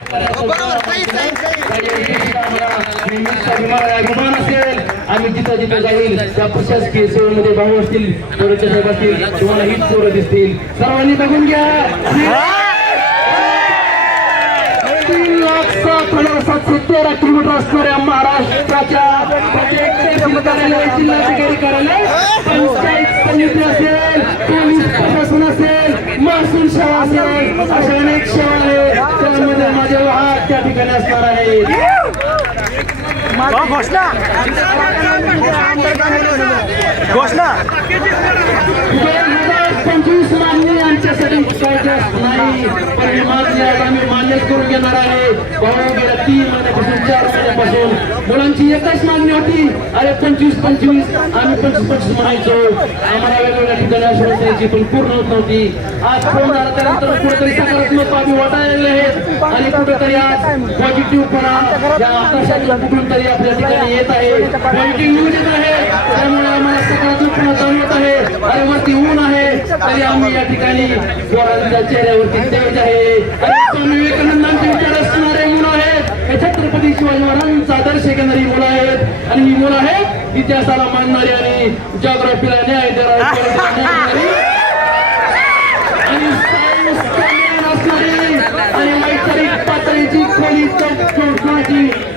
अभिमान असेल आम्ही जिथं जिथं जाईल त्या प्रशासकीय सेवेमध्ये भाऊ असतील पोराचे साहेब असतील तुम्हाला हीच पोरं दिसतील. सर्वांनी बघून घ्या 3,07,13 किलोमीटर असणाऱ्या महाराष्ट्राच्या जिल्हाधिकारी कार्यालय, पंचायत समिती असेल, पोलीस प्रशासन असेल, महसूल सेवा असेल, अशा अनेक सेवा आहेत त्यामध्ये माझे वाहक त्या ठिकाणी असणार आहेत. घोषणा 2025 मागणी आमच्यासाठी काय जास्त नाही, पण ही मागणी आज आम्ही मान्य करून घेणार आहे. भाऊ गेल्या 3 महिन्यापासून 4 महिन्यापासून मुलांची एकच मागणी होती, अरे 25-25 आम्ही 25-25 म्हणायचो. आम्हाला वेगवेगळ्या ठिकाणी आश्वासन द्यायची पण पूर्ण होत नव्हती. आज फोन झाला त्यानंतर कुठेतरी सकारात्मक बाबी वाटायला आहेत आणि कुठेतरी आज पॉझिटिव्हपणा या आकाशातल्या कुठून तरी आपल्या ठिकाणी येत आहे. पॉझिटिव्ह न्यूज येत आहे, त्यामुळे आम्हाला सकारात्मकपणा जाणवत आहे. अरे वरती ऊन आहे तरी आम्ही या ठिकाणी पोरांच्या चेहऱ्यावरती तेज आहे. स्वामी विवेकानंदांचे विचार असणारे मुलं आहेत, हे छत्रपती शिवाजी महाराजांचा आदर्श घेणारी मुलं आहेत आणि ही मुलं आहेत इतिहासाला मानणारी आणि जिओग्राफीला न्याय देणारी आणि सायन्स असणारी आणि वैचारिक पातळीची खोली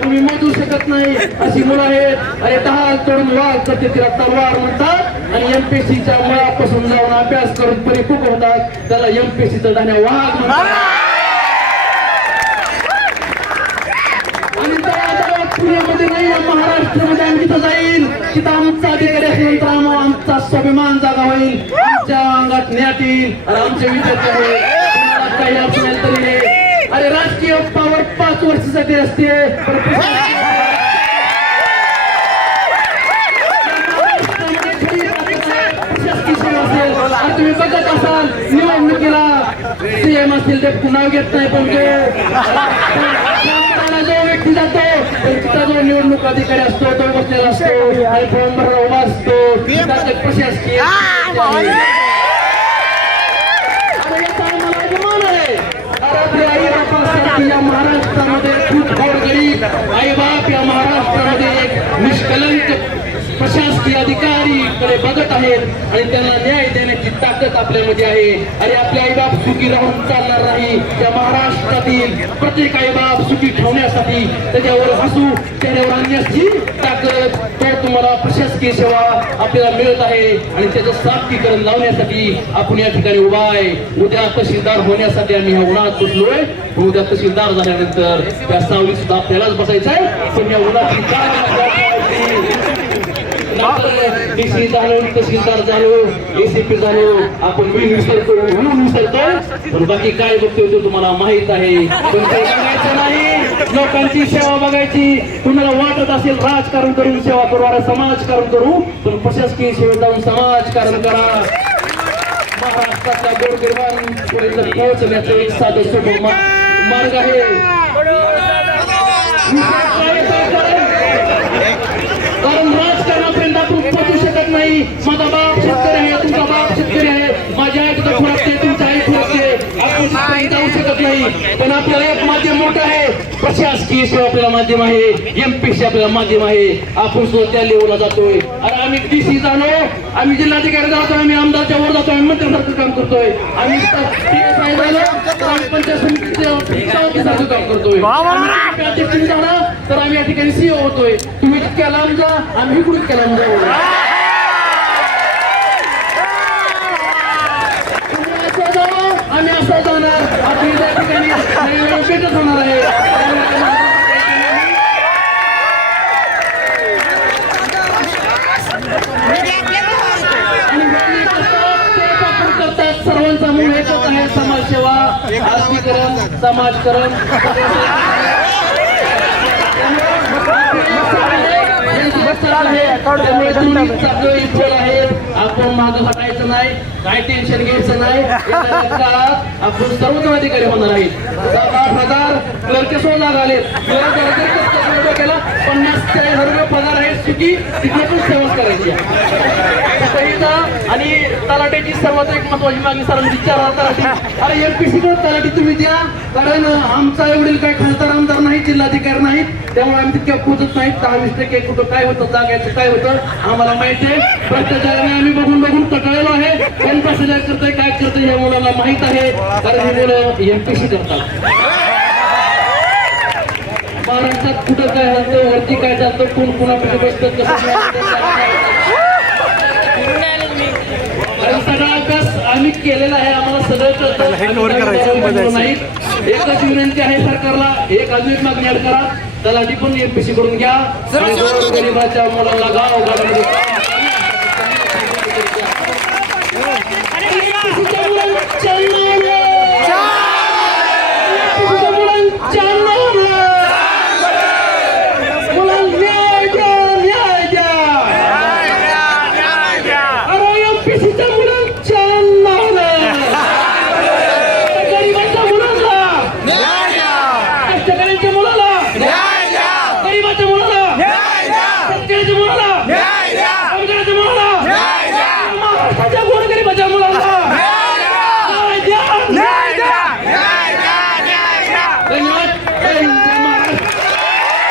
तुम्ही मोजू शकत नाही अशी मुलं आहेत. अरे ढाल तोडून वाघ करते तिला तलवार म्हणतात आणि एमपीएससीच्या मुळापासून जाऊन अभ्यास करून परिपूर्ण होतात त्याला एमपीएससीचा धान्या वाघ म्हणतात. पुण्यामध्ये नाही महाराष्ट्रामध्ये आम्ही तिथं जाईल तिथं आमचा अधिकारी असल्यानंतर आमचा स्वाभिमान जागा होईल, आमच्या अंगात न्याट येईल आणि आमचे विद्यार्थी होईल. काही अडचण तरी अरे राजकीय पावर 5 वर्षासाठी असते तुम्ही बघत असाल निवडणुकीला सीएम असतील ते नाव घेत नाही पण जो व्यक्ती जातो तिथं जो निवडणूक अधिकारी असतो तो बसलेला असतो आणि फॉर्म भरायला उभा असतो प्रशासकीय अभिमान आहे. आई बापासाठी या महाराष्ट्रामध्ये खूप गोरगरीब आई बाप या महाराष्ट्रामध्ये एक निष्कलंक प्रशासकीय अधिकारी कडे बघत आहेत आणि त्यांना न्याय देण्याची ताकद आपल्यामध्ये आहे. आणि आपले आईबाप सुखी राहून चालणार नाही. त्या महाराष्ट्रातील प्रत्येक आईबाप सुखी ठेवण्यासाठी त्याच्यावर हसू चेहऱ्यावर आणण्याची ताकद तो तुम्हाला प्रशासकीय सेवा आपल्याला मिळत आहे आणि त्याचं साफीकरण लावण्यासाठी आपण या ठिकाणी उभा आहे. उद्या तहसीलदार होण्यासाठी आम्ही ह्या उन्हात बसलोय. उद्या तहसीलदार झाल्यानंतर त्या सावलीत सुद्धा आपल्यालाच बसायचं आहे. पण या उन्हाची काय डीसी झालो, तहसीलदार झालो, एसीपी झालो, आपण विसरतो म्हणून विसरतो पण बाकी काय बघतोय तो तुम्हाला माहित आहे. पण ते बघायचं नाही, लोकांची सेवा बघायची. तुम्हाला वाटत असेल राजकारण करून सेवा करू, अरे समाजकारण करू, पण प्रशासकीय सेवेत जाऊन समाजकारण करा. महाराष्ट्रातल्या गोरगरिबांपर्यंत पोहोचण्याचं एक साधं सोपं मार्ग आहे. कारण राजकारणापर्यंत आपण पोहोचू शकत नाही. माझा बाप शेतकरी आहे, तुमचा बाप शेतकरी आहे, माझ्या आई तुझा फुरकते, तुमच्या आई फुरकते, आपण जाऊ शकत नाही. पण आपल्याला एक माध्यम मोठं आहे, प्रशासकीय सेवा आपल्याला माध्यम आहे, एमपीएससी आपल्याला माध्यम आहे. आपण सुद्धा त्या लेवलला जातोय. अरे आम्ही डीसी झालो, आम्ही जिल्हाधिकारी जातो, आम्ही आमदारच्या वर जातो, आम्ही मंत्र्यासारखं काम करतोय, आम्ही पंचायत समितीसारखं काम करतोय, अध्यक्ष झाला तर आम्ही या ठिकाणी सीओ होतोय. तुम्ही इतक्या लांब जा, आम्ही इकडून इतक्या लांब जाऊ. आम्ही असं जाणार, आपली त्या ठिकाणी भेटत होणार आहे. सर्वांचा मूळ एकच आहे, समाजसेवा, आर्थिकरण, समाजकरण. आपण मागं हटायचं नाही, काय टेन्शन घ्यायचं नाही. आपण सर्वोच्च अधिकारी होणार आहेत. 7-8,000 क्लर्केसो जागा आलेत. 50,000 पगार आहे, चुकी तिथे पण सेवा करायची. आणि तलाट्याची सर्वात एक महत्वाची मागणी सरांनी विचारला तलाठी, अरे एमपीसी तलाठी तुम्ही द्या, कारण आमचा एवढील काही खासदार आमदार नाही, जिल्हाधिकारी नाही, त्यामुळे आम्ही तितक्या पोहोचत नाही. 10-20% कुठं काय होतं, जागायचं काय होतं आम्हाला माहिती आहे. भ्रष्टाचाराने आम्ही बघून बघून कटाळलेलो आहे. कोण भ्रष्टाचार करतंय काय करतंय हे मुलांना माहित आहे, कारण ही मुलं एमपीसी करतात. महाराष्ट्रात कुठं काय होतं, वरती काय चालतं, कोण कोणाकडे बसतं, सगळा अभ्यास आम्ही केलेला आहे, आम्हाला सगळं कळतं नाही. एकच विनंती आहे सरकारला, एक अजून एक मागणी करा, तलाठी पण एमपीसी करून घ्या. गरीबाच्या मुलाला गाव